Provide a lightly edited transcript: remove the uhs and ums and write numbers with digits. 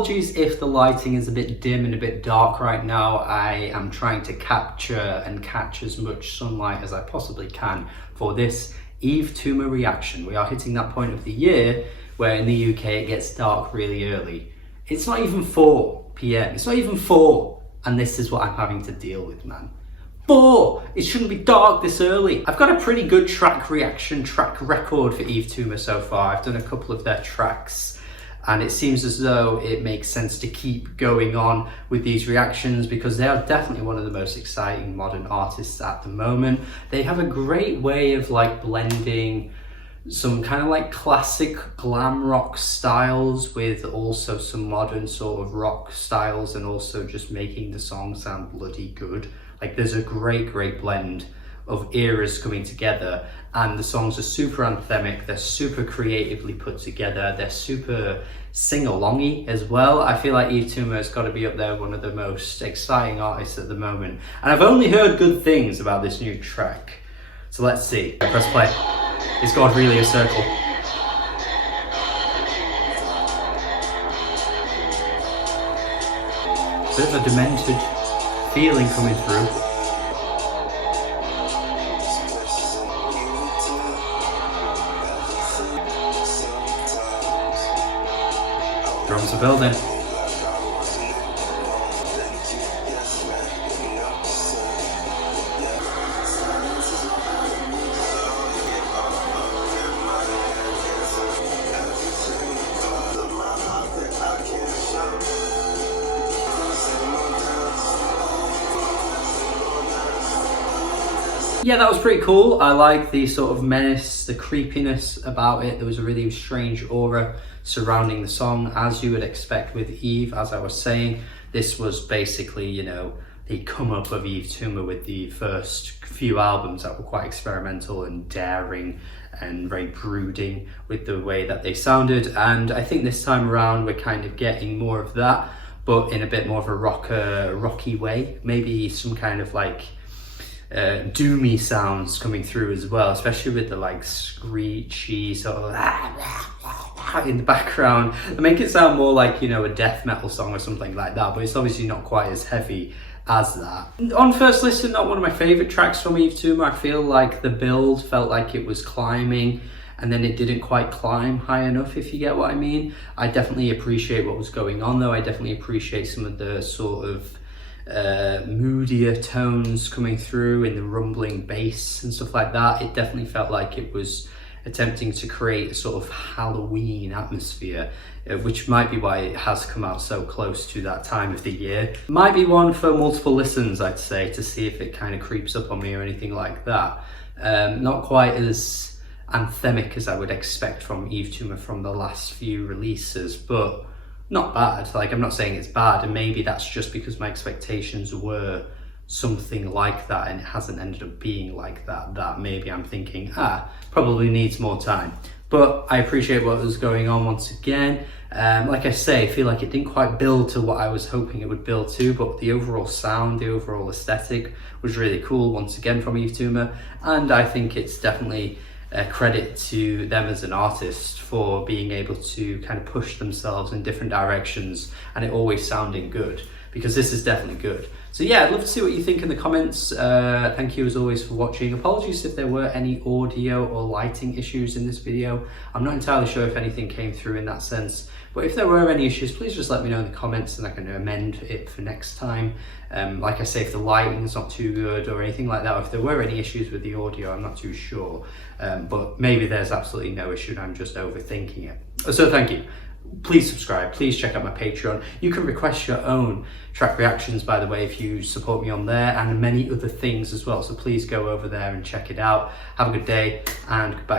apologies if the lighting is a bit dim and a bit dark right now. I am trying to capture and catch as much sunlight as I possibly can for this Yves Tumor reaction. We are hitting that point of the year where in the UK it gets dark really early. It's not even 4 p.m. It's not even 4, and this is what I'm having to deal with, man. 4! It shouldn't be dark this early. I've got a pretty good track record for Yves Tumor so far. I've done a couple of their tracks, and it seems as though it makes sense to keep going on with these reactions because they are definitely one of the most exciting modern artists at the moment. They have a great way of like blending some kind of like classic glam rock styles with also some modern sort of rock styles, and also just making the song sound bloody good. Like there's a great blend of eras coming together, and the songs are super anthemic, they're super creatively put together, they're super sing-alongy as well. I feel like Yves Tumor has got to be up there, one of the most exciting artists at the moment, and I've only heard good things about this new track. So let's see. I press play. Is God really a circle? Bit of a demented feeling coming through. Drums are building. Yeah, that was pretty cool. I like the sort of menace, the creepiness about it. There was a really strange aura surrounding the song, as you would expect with Yves. As I was saying, this was basically, you know, the come up of Yves Tumor with the first few albums that were quite experimental and daring and very brooding with the way that they sounded. And I think this time around we're kind of getting more of that, but in a bit more of a rocky way. Maybe some kind of like doomy sounds coming through as well, especially with the like screechy sort of in the background. They make it sound more like, you know, a death metal song or something like that, but it's obviously not quite as heavy as that. On first listen, not one of my favorite tracks from Yves Tumor. I feel like the build felt like it was climbing and then it didn't quite climb high enough, if you get what I mean. I definitely appreciate what was going on though. I definitely appreciate some of the sort of moodier tones coming through in the rumbling bass and stuff like that. It definitely felt like it was attempting to create a sort of Halloween atmosphere, which might be why it has come out so close to that time of the year. Might be one for multiple listens, I'd say, to see if it kind of creeps up on me or anything like that. Not quite as anthemic as I would expect from Yves Tumor from the last few releases, but not bad. Like, I'm not saying it's bad, and maybe that's just because my expectations were something like that and it hasn't ended up being like that, that maybe I'm thinking, probably needs more time. But I appreciate what was going on once again. Like I say, I feel like it didn't quite build to what I was hoping it would build to, but the overall sound, the overall aesthetic was really cool once again from Yves Tumor, and I think it's definitely a credit to them as an artist for being able to kind of push themselves in different directions and it always sounding good, because this is definitely good. So yeah, I'd love to see what you think in the comments. Thank you as always for watching. Apologies if there were any audio or lighting issues in this video. I'm not entirely sure if anything came through in that sense, but if there were any issues, please just let me know in the comments and I can amend it for next time. Like I say, if the lighting is not too good or anything like that, or if there were any issues with the audio, I'm not too sure. But maybe there's absolutely no issue and I'm just overthinking it. So thank you. Please subscribe, please check out my Patreon. You can request your own track reactions, by the way, if you support me on there, and many other things as well. So please go over there and check it out. Have a good day and goodbye.